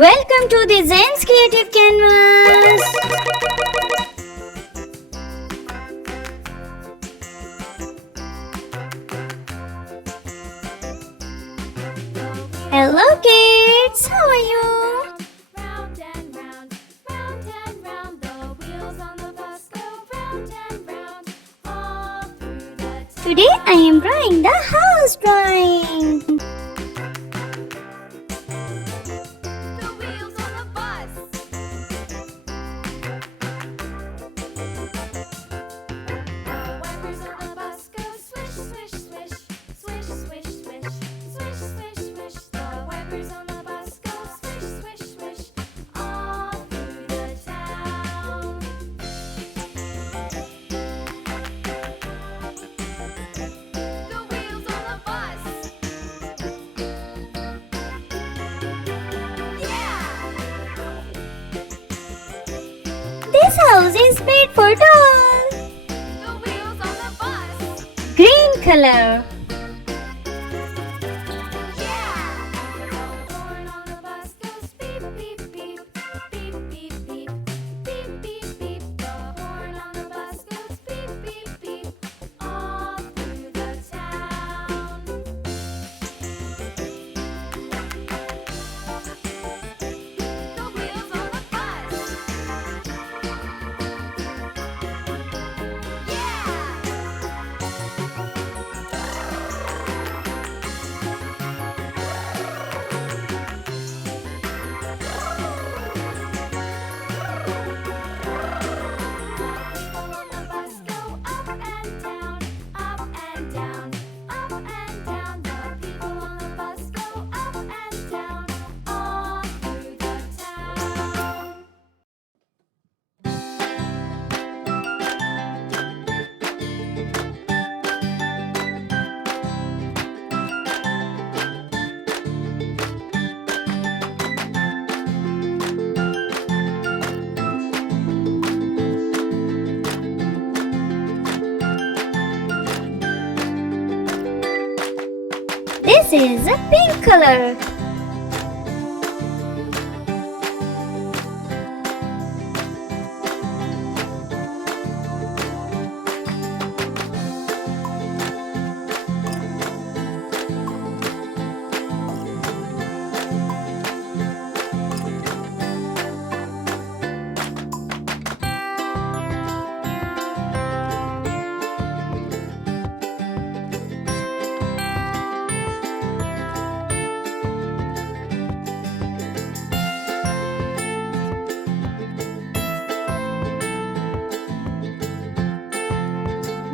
Welcome to the Zain's Creative Canvas. Hello kids, how are you? Round and round, round and round, the wheels on the bus go round and round, all through the town. Today I am drawing the house drawing. The wheels on the bus. The wipers on the bus go swish, swish, swish, swish, swish, swish, swish, swish, swish. The wipers on the bus go swish, swish, swish, all through the town. The wheels on the bus. Yeah! This house is made for doll. The wheels on the bus. Green color. Yeah! The horn on the bus goes beep, beep, beep, beep, beep, beep, beep, beep, beep. The horn on the bus goes beep, beep, beep, all through the town. The wheels on the bus. People on the bus go up and down, up and down, up and down. The people on the bus go up and down, all through the town. This is a pink color.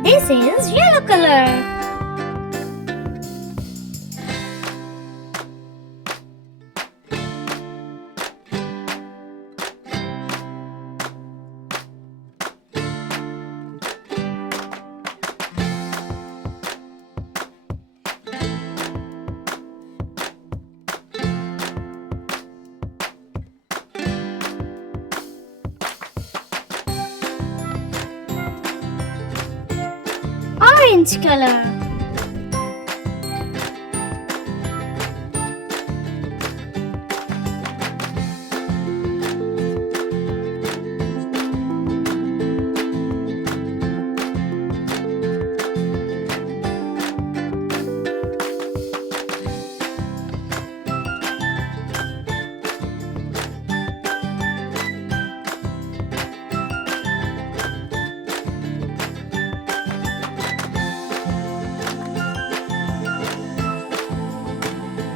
This is yellow color. Orange color.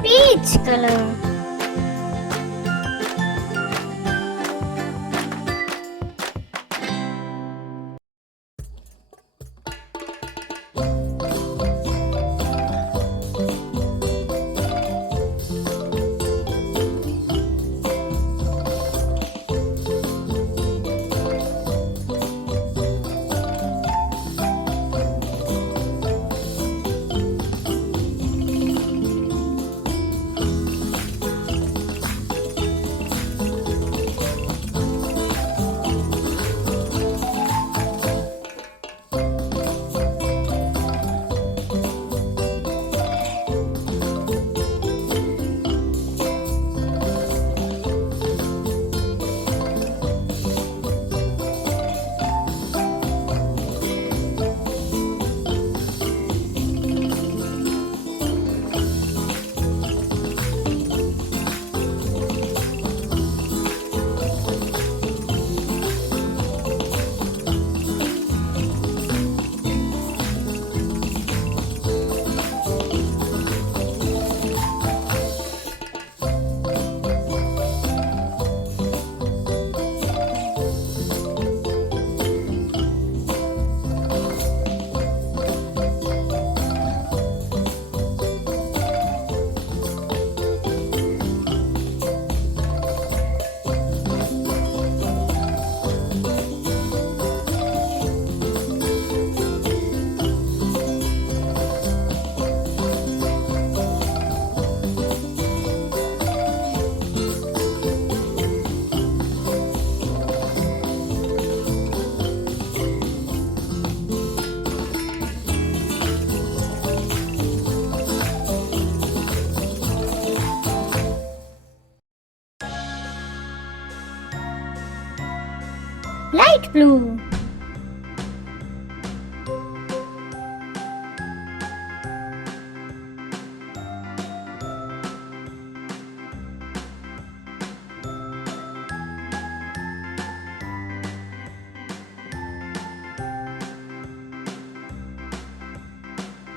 Peach color. Light blue.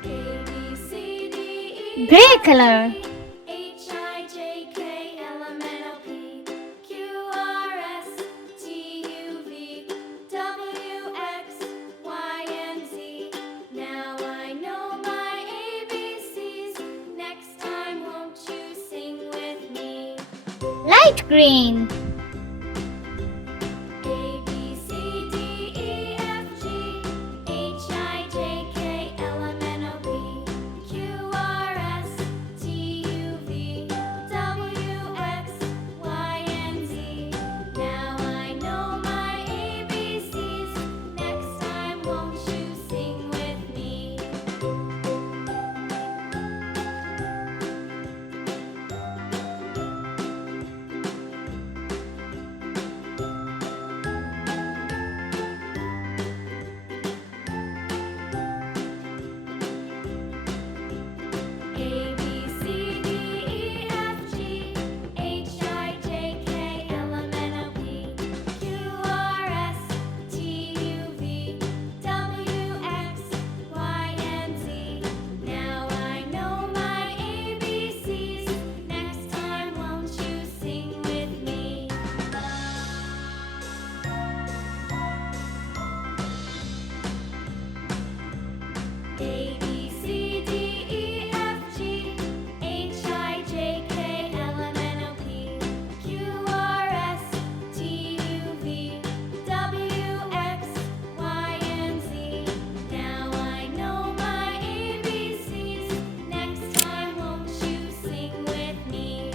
A B C D E Gray color. H I J K L M N O P Q R S T U V W X Y and Z. Now I know my ABCs. Next time, won't you sing with me? Light green. A B C D E F G H I J K L M N O P Q R S T U V W X Y and Z. Now I know my ABCs. Next time, won't you sing with me? A B C D E F G H I J K L M N O P Q R S T U V W X Y and Z. Now I know my ABCs. Next time, won't you sing with me? A B C D E F G H I J K L M N O P Q R S T U V W X Y and Z. Now I know my ABCs. Next time, won't you sing with me?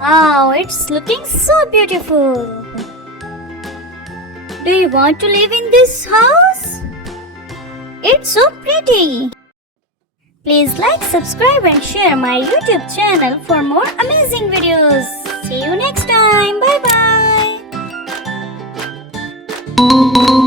Wow, it's looking so beautiful. Do you want to live in this house? It's so pretty. Please like, subscribe and share my YouTube channel for more amazing videos. See you next time. Bye bye.